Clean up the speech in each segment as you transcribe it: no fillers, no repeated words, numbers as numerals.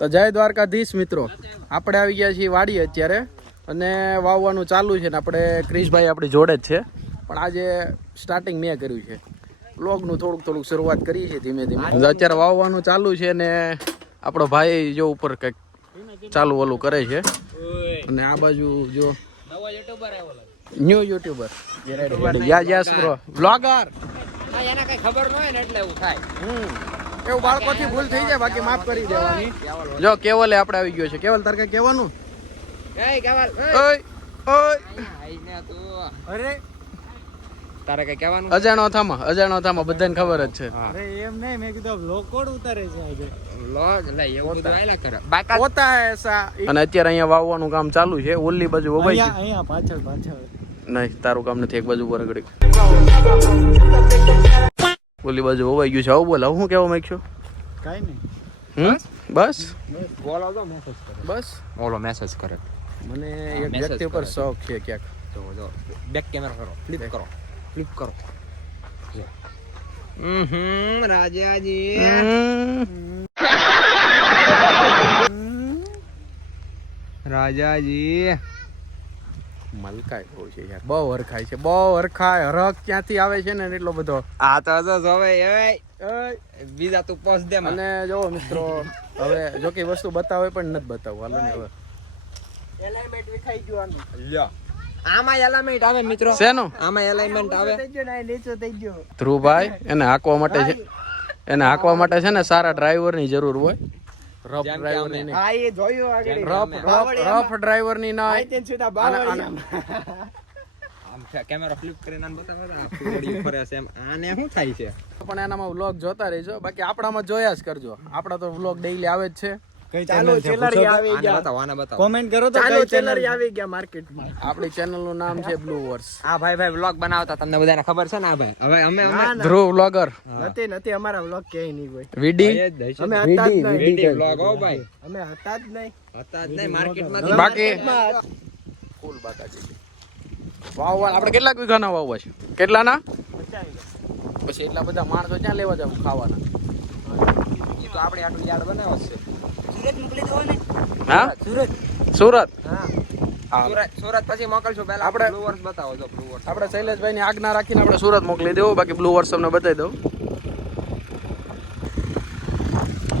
તો જય દ્વારકાધીશ મિત્રો, આપણે આવી ગયા છીએ વાડી અત્યારે અને વાવવાનું ચાલુ છે ને આપણે ક્રિશભાઈ આપણી જોડે જ છે. પણ આજે સ્ટાર્ટિંગ મેં કર્યું છે વ્લોગનું, થોડુંક શરૂઆત કરી છે ધીમે ધીમે. અત્યારે વાવવાનું ચાલુ છે ને આપણો ભાઈ જો ઉપર કંઈક ચાલુ ઓલું કરે છે. અને આ બાજુ જો new YouTuber yes bro blogger, એને કઈ ખબર ન હોય ને એટલે એવું થાય. એવું બાળકોથી ભૂલ થઈ જાય, બાકી માફ કરી દેવાની. જો કેવલે આપણે આવી ગયો છે. કેવલ તારે કઈ કહેવાનું? અરે તારે કઈ કહેવાનું? અજાણો થામાં બધાને ખબર જ છે. અરે એમ નહીં, મેં કીધું વ્લોગ કોણ ઉતારે છે આજે? વ્લોગ લે એવું બધું આયલા કરે. બાકા હોતા હે એસા. અને અત્યારે અહીંયા વાવવાનું કામ ચાલુ છે. ઓલી બાજુ વવાઈ ગયું. અહીંયા પાછળ નહીં, તારું કામ નથી. એક બાજુ પર ઘડી ઓલી બાજુ વવાઈ ગયું છે. આવું બોલ, હું કેવા માંગશો? કાઈ નહીં. બસ બોલો તો મેસેજ કરે. બસ ઓલો મેસેજ કરે. મને એક વ્યક્તિ પર શોખ છે ક્યાંક. જો બેક કેમેરા કરો, ફ્લિપ કરો. રાજાજી મલકાય બહુ છે યાર, બહુ હરખાય છે, બહુ હરખાય. હરખ ક્યાંથી આવે છે ને એટલો બધો. આ તો જોવે બીજા તું પોસ દે. અને જો મિત્રો, હવે જો કે વસ્તુ બતાવે પણ નથી બતાવવું. હાલો ને હવે એલાઇનમેન્ટ વિખાઈ ગયું આનું. લ્યો આમાં એલાઇનમેન્ટ આવે મિત્રો. શેનું? આમાં એલાઇનમેન્ટ આવે. થઈ ગયો ને નીચે થઈ ગયો. ધ્રુવભાઈ, એને હાંકવા માટે છે ને સારા ડ્રાઈવરની જરૂર હોય. રફ ડ્રાઈવરની નહીં. હા એ જોયું આગળ. રફ ડ્રાઈવરની ના હોય. આઈ સીધા બાવળિયા. આમ કેમેરા ફ્લિપ કરીને આને બતાવો ને આ ફૂડી ફરે છે એમ. આને શું થાય છે? પણ એનામાં વ્લોગ જોતા રહેજો, બાકી આપણામાં જોયા જ કરજો. આપણા તો વ્લોગ ડેઈલી આવે જ છે. ચાલો ચેલરી આવી ગયા. આને બતાવો. કોમેન્ટ કરો તો ચાલો કઈ ચેલરી આવી ગયા માર્કેટમાં. આપણી ચેનલ નું નામ છે બ્લુ વર્સ. આ ભાઈ વ્લોગ બનાવતા તમને બધાને ખબર છે ને? આ ભાઈ હવે અમે ધ્રુવ વ્લોગર. નથી અમારા વ્લોગ ક્યાંય નહીં હોય. વીડી અમે હતા જ નહીં. વીડી વ્લોગ હો ભાઈ. અમે હતા જ નહીં. હતા જ નહીં માર્કેટમાં. બાકી ફૂલ બાકાજી વાવવા આપણે કેટલા વીઘાના વાવવા છે? કેટલાના? પછી એટલા બધા માણસો ક્યાં લેવા જાવ ખાવાના? ઈ તો આપણે આટલું યાર્ડ બનાવો છે. સુરત મોકલી દો ને. હા, સુરત. સુરત પછી મોકલશું. પહેલા આપણે બ્લુ વર્સ બતાવો. જો બ્લુ વર્સ આપણે શૈલેષભાઈ ની આજ્ઞા રાખીને આપણે સુરત મોકલી દેવું. બાકી બ્લુ વર્સ તમને બતાવી દઉં.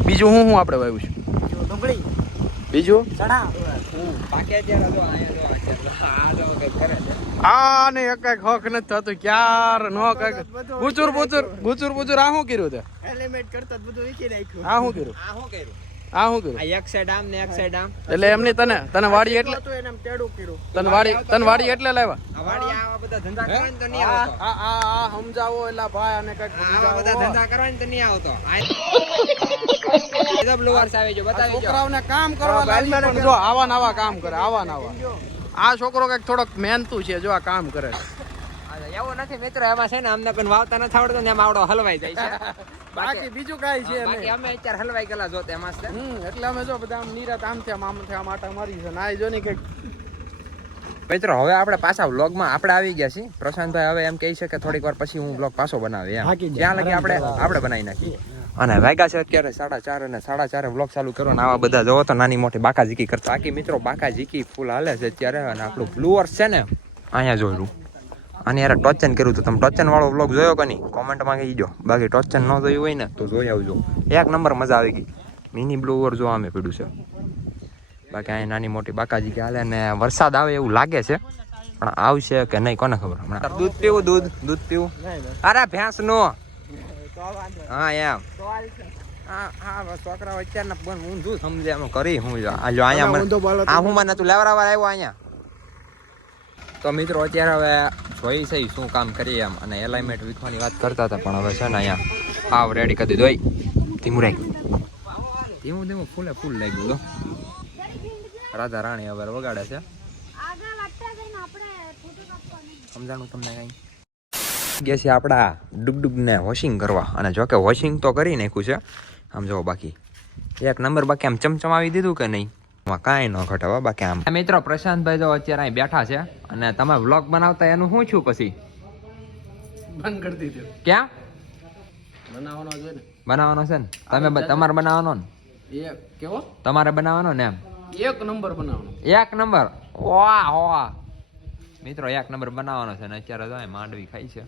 બીજું હું આપણે વાવ્યું છે? ડુંગળી, બીજું ચણા. પાકે ત્યારે જો અહીંયા જો આ જો કઈ કરે છે. આ ને એક કઈક હક નથી થતું. ક્યાર નો કઈક ગુચુર આ શું કર્યું તે? એલિમેન્ટ કરતા બધું વીખી નાખ્યું. આ શું કર્યું? આ શું કર્યું? આ શું કર્યું? આ એક સાઈડ આમ ને એક સાઈડ આમ. એટલે એમની તને વાડી એટલે તો એને આમ ટેડું કર્યું. તને વાડી એટલે લાવ્યા? આ વાડી આવા બધા ધંધા કરવા ને તો નહીં આવતો. આ સમજાવો એલા ભાઈ, અને કઈક આવા બધા ધંધા કરવા ને તો નહીં આવતો. આ બ્લુ વર્સ આવી જો બતાવી જો. છોકરાઓને કામ કરવા લાવી પણ જો આવા નવા કામ કરે. આ છોકરો કઈક થોડોક મહેનતુ છે. જો આ કામ કરે છે. એવું નથી મિત્રો, એમાં છે ને અમને પણ વાવતા નથી આવડતું ને એમાં આવડો હલવાઈ જાય છે. બાકી બીજું કાઈ છે બાકી નહીં. અમે અત્યારે હલવાઈ ગયેલા જોતે એમાં છે. એટલે અમે જો બધા આમ નિરાત આમ આટા મારી છે. ના જો ને કઈક મિત્રો હવે આપણે પાછા વ્લોગમાં આપણે આવી ગયા છીએ. પ્રશાંતભાઈ હવે એમ કહે છે કે થોડીક વાર પછી હું વ્લોગ પાછો બનાવી એમ. ત્યાં લગી આપણે બનાવી નાખીએ. અને વાગ્યા છે અત્યારે 4:30 અને 4:30 વ્લોગ ચાલુ કરો ને આવા બધા જોવો તો નાની મોટી બાકાઝીકી કરતા. બાકી મિત્રો બાકાઝીકી ફૂલ હાલે છે અત્યારે. અને આપણું બ્લુ વર્સ છે ને અહીંયા જોયું. અને યાર ટોચન કર્યું હતું. તમે ટોચન વાળો વ્લોગ જોયો કે નહીં? કોમેન્ટમાં કહી દો. બાકી ટોચન ન જોયું હોય ને તો જોઈ આવજો. એક નંબર મજા આવી ગઈ. મિની બ્લુ વર્સ જો આમે પડ્યું છે. બાકી અહીંયા નાની મોટી બાકાઝીકી હાલે ને વરસાદ આવે એવું લાગે છે, પણ આવશે કે નહીં કોને ખબર. હમણાં દૂધ પીવું. અરે ભેંસ નો. હા એમ. હા છોકરાઓ અત્યારના પણ ઊંધું સમજે એમ કરી હું આ જો અહીંયા આ હું મને તું લેવરાવા આવ્યો અહીંયા. તો મિત્રો અત્યારે હવે જોઈ છે શું કામ કરીએ એમ. અને એલાઇનમેન્ટ વીખવાની વાત કરતા હતા, પણ હવે છે ને અહીંયા આવ રેડી કરી દીધું. ધીમું ફૂલ લાગ્યું. જો રાધા રાણી હવે વગાડે છે. સમજાણું તમને કઈ? ગયા છે આપણા ડુગડુગને વોશિંગ કરવા. અને જોકે વોશિંગ તો કરી નાખ્યું છે આમ જો. બાકી એક નંબર. બાકી આમ ચમચમાવી દીધું કે નહીં? કાંઈ ન ઘટાવા. બાકી આમ મિત્રો પ્રશાંતભાઈ જો અત્યારે અહીં બેઠા છે. અને તમે વ્લોગ બનાવતા એનું શું છું પછી બંધ કરી દીધું. ક્યાં બનાવવાનો છે ને? બનાવવાનો છે ને? તમે તમારે બનાવવાનો ને? એક કેવો તમારે બનાવવાનો ને એમ એક નંબર બનાવવાનો. એક નંબર વાહ વાહ મિત્રો એક નંબર બનાવવાનો છે ને અત્યારે તો અહીં માંડવી ખાઈ છે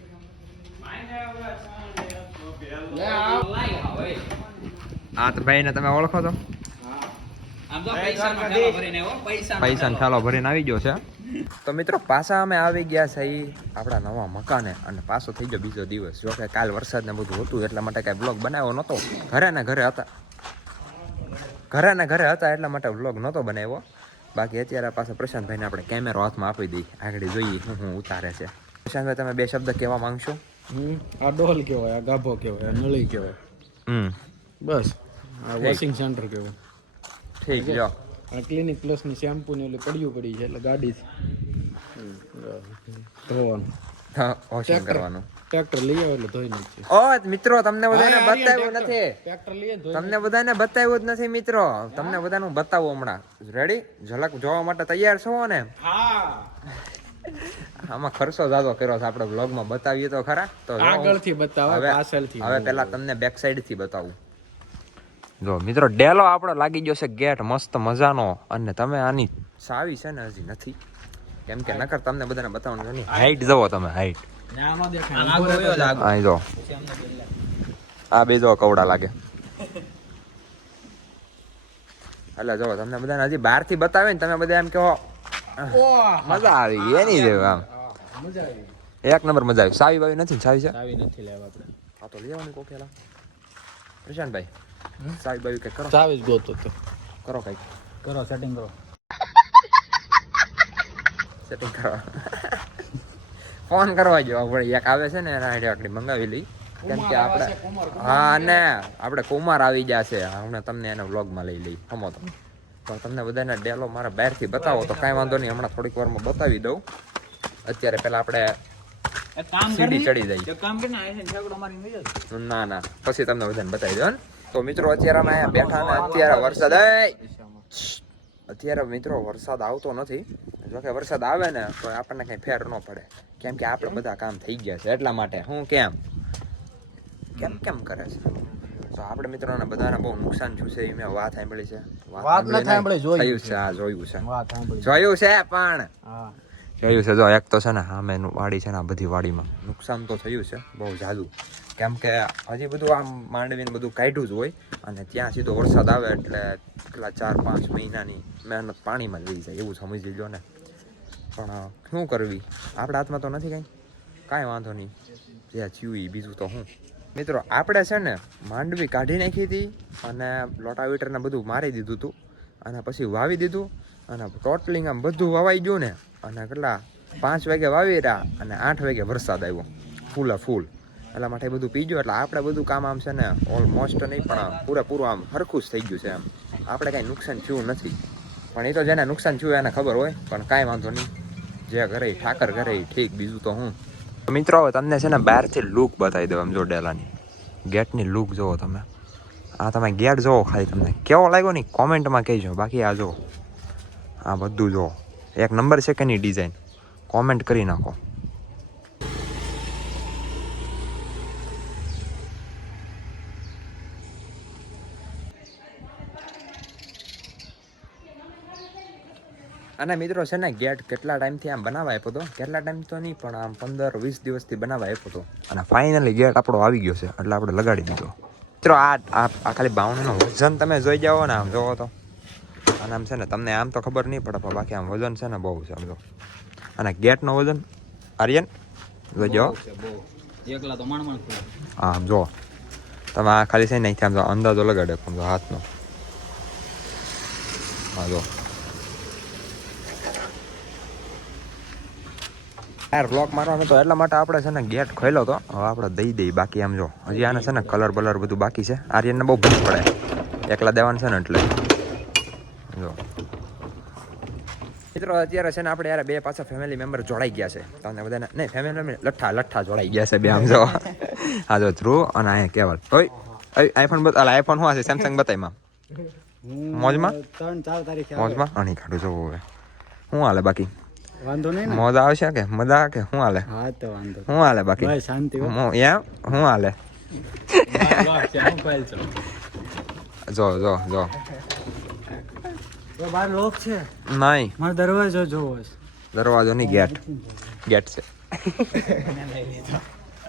આ તો ભાઈ ને તમે ઓળખો છો આમ તો પૈસાનો ઠેલો ભરીને આવ્યો, પૈસાનો પૈસા ઠાલો ભરીને આવી ગયો છે તો મિત્રો પાછા અમે આવી ગયા છે ઈ આપણા નવા મકાને અને પાછો થઈ ગયો બીજો દિવસ જો કે કાલ વરસાદ ને બધું હતું એટલા માટે કઈ બ્લોગ બનાવ્યો નહોતો ઘરે ને ઘરે હતા એટલા માટે બ્લોગ નહોતો બનાવ્યો બાકી અત્યારે પાછા પ્રશાંતભાઈને આપણે કેમેરો હાથમાં આપી દઈ આગળ જોઈએ હું ઉતારે છે પ્રશાંતભાઈ તમે બે શબ્દ કહેવા માંગશો આ ડોલ કેવાય, આ ગાભો કેવાય, આ નળી કેવાય, બસ આ વોશિંગ સેન્ટર કેવાય. ઠીક જો આ ક્લિનિક પ્લસ ની શેમ્પુ ને એટલે પડ્યું પડી છે એટલે ગાડી ધોવાનું વોશિંગ કરવાનું ટ્રેક્ટર લઈ આવે એટલે ધોઈ નાખીએ. ઓ મિત્રો તમને બધાને બતાવ્યું નથી ટ્રેક્ટર લઈએ ને તમને બધાને બતાવ્યું જ નથી મિત્રો તમને બધાનું બતાવું હમણાં રેડી ઝલક જોવા માટે તૈયાર છો ને હા આમાં ખર્ચો જાજો કર્યો છે આપણે બ્લોગમાં બતાવીએ તો ખરા તો જો આગળથી બતાવે હવે પાછળથી હવે પેલા તમને બેક સાઈડ થી બતાવું જો મિત્રો ડેલો આપણો લાગી ગયો છે ગેટ મસ્ત મજાનો અને તમે આની સાવી છે ને હજી નથી કેમ કે નકર તમને બધાને બતાવવાનું છે હાઈટ જુઓ તમે હાઈટ અહીં જો આ બે જો કવડા લાગે એટલે જો તમને બધાને હજી બહાર થી બતાવે ને તમે બધા એમ કહો મજા આવી એની જેવું આમ મજા આવી. એક નંબર મજા આવી સાવી બાવી નથી ને? સાવી છે ચાવી નથી લેવા આપણે. હા તો લેવાની કોકેલા પ્રશાંતભાઈ સાવી બાવી કઈ કરો ચાવી જ ગોતો તો કરો કઈ કરો સેટિંગ કરો. સેટિંગ કરો ફોન કરવા જો આપણે એક આવે છે ને એના આઈડિયા આટલી મંગાવી લઈ કેમ કે આપણે હા ને આપણે કુમાર આવી ગયા છે હમણાં તમને એના વ્લોગમાં લઈ લઈ હમો તો તમને બધાને ડેલો મારા બહારથી બતાવો તો કાંઈ વાંધો નહીં હમણાં થોડીક વારમાં બતાવી દઉં અત્યારે પેલા આપણે સીડી ચડી જાય ના ના પછી તમને બધાને બતાવી દો ને તો મિત્રો અત્યારે અમે અહીંયા બેઠા ને અત્યારે વરસાદ અત્યારે મિત્રો વરસાદ આવતો નથી જોકે વરસાદ આવે ને તો આપણને કઈ ફેર ન પડે કેમ કે આપણે બધા કામ થઈ ગયા છે એટલા માટે હું કેમ કરે છે તો આપણે મિત્રોને બધાને બહુ નુકસાન થયું છે એ મેં વાત સાંભળી છે વાત ન સાંભળી, જોયું થયું છે આ જોયું છે વાત સાંભળી. જોયું છે પણ હા જોયું છે જો એક તો છે ને સામે વાડી છે ને આ બધી વાડીમાં નુકસાન તો થયું છે બહુ જાજુ કેમ કે હજી બધું આમ માંડવીને બધું કાઢ્યું જ હોય અને ત્યાં સીધો વરસાદ આવે એટલે કેટલા 4-5 મહિનાની મહેનત પાણીમાં લઈ જાય એવું સમજી લો ને પણ શું કરવી આપણા હાથમાં તો નથી કાંઈ વાંધો નહીં જે થયું બીજું તો હું મિત્રો આપણે છે ને માંડવી કાઢી નાખી હતી અને લોટાવીટરને બધું મારી દીધું હતું અને પછી વાવી દીધું અને ટોટલિંગ આમ બધું વાવાઈ ગયું ને અને કેટલા 5 વાગે વાવી રહ્યા અને 8 વાગે વરસાદ આવ્યો ફૂલ એટલા માટે બધું પી ગયું એટલે આપણે બધું કામ આમ છે ને ઓલમોસ્ટ નહીં પણ પૂરેપૂરું આમ હરખું જ થઈ ગયું છે એમ આપણે કાંઈ નુકસાન થયું નથી પણ એ તો જેને નુકસાન થયું એને ખબર હોય પણ કાંઈ વાંધો નહીં જે કરે ઠાકર કરે ઠીક બીજું તો હું મિત્રો હવે તમને છે ને બહારથી લુક બતાવી દઉં આમ જો ડેલાની ગેટની લુક જુઓ તમે આ તમે ગેટ જુઓ ખાલી તમને કેવો લાગ્યો ને કોમેન્ટમાં કહેજો બાકી આ જુઓ આ બધું જુઓ એક નંબર છે કે નહીં ડિઝાઇન કોમેન્ટ કરી નાખો અને મિત્રો છે ને ગેટ કેટલા ટાઈમથી આમ બનાવવા આપ્યો હતો કેટલા ટાઈમ તો નહીં પણ આમ 15-20 દિવસથી બનાવવા આપ્યો હતો અને ફાઇનલી ગેટ આપણો આવી ગયો છે એટલે આપણે લગાડી દીધો મિત્રો આ ખાલી બાવણીનું વજન તમે જોઈ જાઓ ને આમ જોવો તો અને આમ છે ને તમને આમ તો ખબર નહીં પડે પણ બાકી આમ વજન છે ને બહુ છે આમ જો અને ગેટનું વજન આર્યન જોઈ જાઓ એકલા તો માણ હા આમ જો તમે આ ખાલી છે ને આમ જો અંદાજો લગાડે આમ જો હાથનો હા જો યાર બ્લોક મારવાનો તો એટલા માટે આપણે છે ને ગેટ ખોલ્યો તો હવે આપણે દઈ દઈએ બાકી આમ જો હજી આને છે ને કલર બલર બધું બાકી છે આર્યનને બહુ ભૂખ પડે એકલા દેવાનું છે ને એટલે જો મિત્રો અત્યારે છે ને આપણે યાર બે પાછા ફેમિલી મેમ્બર જોડાઈ ગયા છે તમને બધાને નહીં ફેમિલી મેમ્બર લઠ્ઠા જોડાઈ ગયા છે બે આમ જો હા જો ધ્રુવ અને અહીંયા કેવલ હોય આઈફોન આઈફોન શું હશે સેમસંગ બતાવીમાં મોજમાં 3-4 તારીખે મોજમાં આની કાઢું જોવું હવે શું હાલે બાકી વાંધો નહીં મોજ આવશે કે મજા કે શું હાલે હા તો વાંધો શું હાલે બાકી ભાઈ શાંતિ હો શું હાલે જો જો જો બાર લોક છે નહીં મારો દરવાજો જોવો છે દરવાજો નહીં ગેટ છે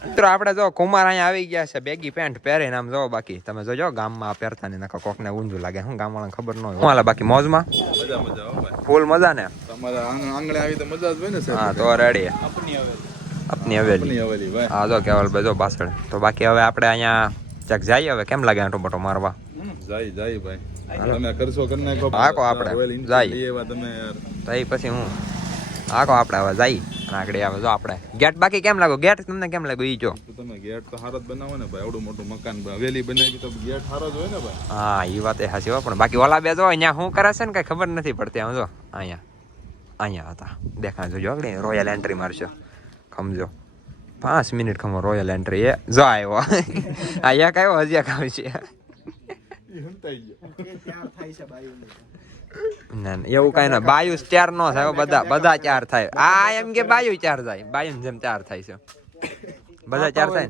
મિત્રો આપણે જો કુમાર અહીંયા આવી ગયા છે બેગી પેન્ટ પહેરીને આમ જો બાકી તમે જોજો ગામમાં પહેરતા ને નકા કોકને ઊંધું લાગે હું ગામવાળાને ખબર ન હોય હું હાલે બાકી મોજમાં ફૂલ મજા ને તમારા આંગણે આવી તો મજા જ હોય ને હા તો રેડી આપની હવેલી હવેલી હા જો કેવલ બેજો પાછળ તો બાકી હવે આપણે અહીંયા ચક જઈએ હવે કેમ લાગે આંટો બટો મારવા જાય ભાઈ તમે કરશો કરી નાખો આકો આપણે જાય એવા તમે યાર તો એ પછી હું આકો આપણે હવે જઈએ અને આગળ આવે જો આપણે ગેટ બાકી કેમ લાગો ગેટ તમને કેમ લાગ્યો ઈ જો તો તમે ગેટ તો હારો જ બનાવો ને ભાઈ આવડું મોટું મકાન હવેલી બનાવી તો ગેટ હારો જ હોય ને ભાઈ હા એ વાત એ સાચી હો પણ બાકી ઓલા બે જો અહીંયા શું કરે છે ને કઈ ખબર નથી પડતી આમ જો અહીંયા હતા દેખાય જોજો આગળ રોયલ એન્ટ્રી મારશો ખમજો 5 મિનિટ ખમો રોયલ એન્ટ્રી એ જો આવ્યો અહીંયા કયો હજી કામ છે ના એવું કઈ ના બાયુ ચાર નો થાય બધા ચાર થાય આ એમ કે બાયુ ચાર થાય બાયુ જેમ ચાર થાય છે બધા ચાર થાય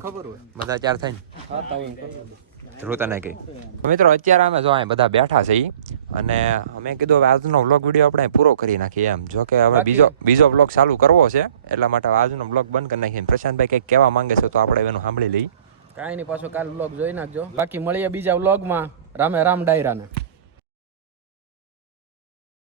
બધા ચાર થાય ને ઋતા ને કઈ મિત્રો અત્યારે અમે જો અહીં બધા બેઠા છે અને અમે કીધું હવે આજનો વ્લોગ વિડીયો આપણે પૂરો કરી નાખીએ એમ જો કે હવે બીજો વ્લોગ ચાલુ કરવો છે એટલા માટે આજનો વ્લોગ બંધ કરી નાખીએ પ્રશાંતભાઈ કંઈક કહેવા માંગે છે તો આપણે એનું સાંભળી લઈએ કાંઈ નહીં પાછો કાલ વ્લોગ જોઈ નાખજો બાકી મળીએ બીજા વ્લોગમાં રામે રામ ડાયરાને